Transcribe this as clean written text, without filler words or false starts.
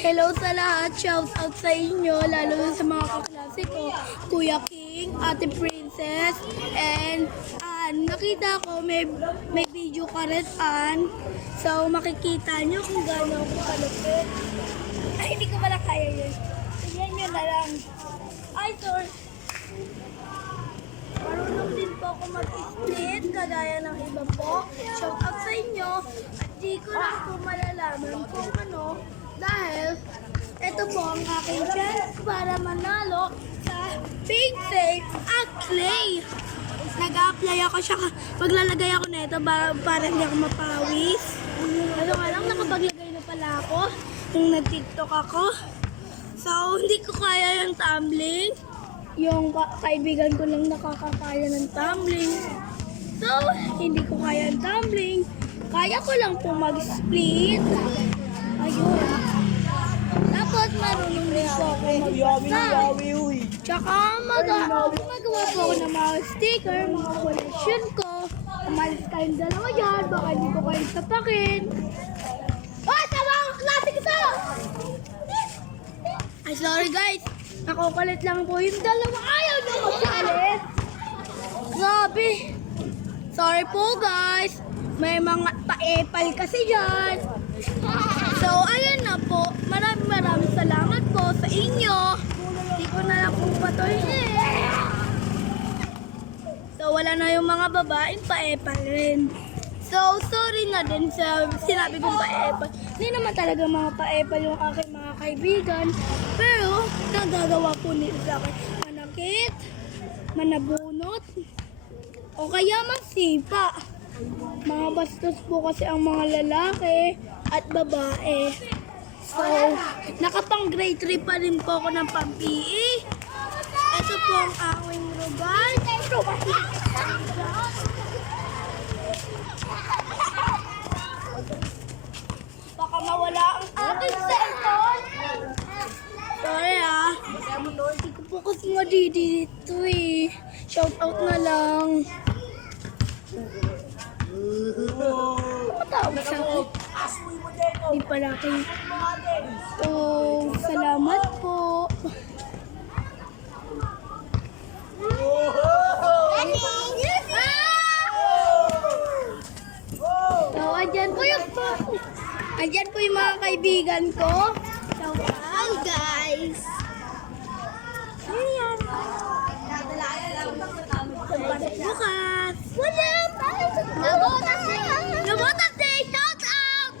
Hello sa lahat, shout out sa inyo, lalo na sa mga kaklase ko, Kuya King, Ate Princess, and nakita ko may video ka rin, so makikita nyo kung gano'n ako kalupit. Ay, hindi ko pala kaya yun. Tignan nyo na lang. Ay, sorry. Marunong din po ako mag-split, kagaya ng iba po. Shout out sa inyo, at di ko lang po malalaman kung ano, dahil ito po ang aking chance para manalo sa Big Safe at Clay. Nag-a-apply ako siya, maglalagay ako nito para hindi ako mapawis. Ano nga lang, nakapaglagay na pala ako nung nag-TikTok ako. So, hindi ko kaya yung tumbling. Yung kaibigan ko lang nakakakaya ng tumbling. So, hindi ko kaya yung tumbling. Kaya ko lang po mag-split. Ayun. Tapos marunong din po ako mag-basta. Tsaka magawa po ako ng mga sticker, mga collection ko. Umalis kayong dalawa dyan, baka hindi ko kayo tapakin. Oh, tama ang klase ko! Ay, sorry guys. Nakukulit lang po yung dalawa. Ayaw nyo mag-alis. Grabe. Sorry po guys. May mga pa-epal kasi dyan. So, ayun na po. Maraming salamat po sa inyo. Hindi ko na lang po patuloy. So, wala na yung mga babaeng pa-epal rin. So, sorry na din sa sinabi kong pa-epal. Hindi naman talaga mga pa-epal yung aking mga kaibigan. Pero, nagagawa po nila sa akin. Manakit, manabunot, o kaya masipa. Mga bastos po kasi ang mga lalaki at babae. So, nakapang grade 3 pa rin po ako ng pang-PE. Ito po ang aking rugal. Baka mawala ang aking cellphone. Sorry hindi ko po kasi madidito eh. Shout out na lang. Matawag sa akin. Di pala kayo. So, salamat po. So, andyan po yung mga kaibigan ko. So, hi guys. Ayan. Bukas. Wala pa. Nabotas day. Shout out.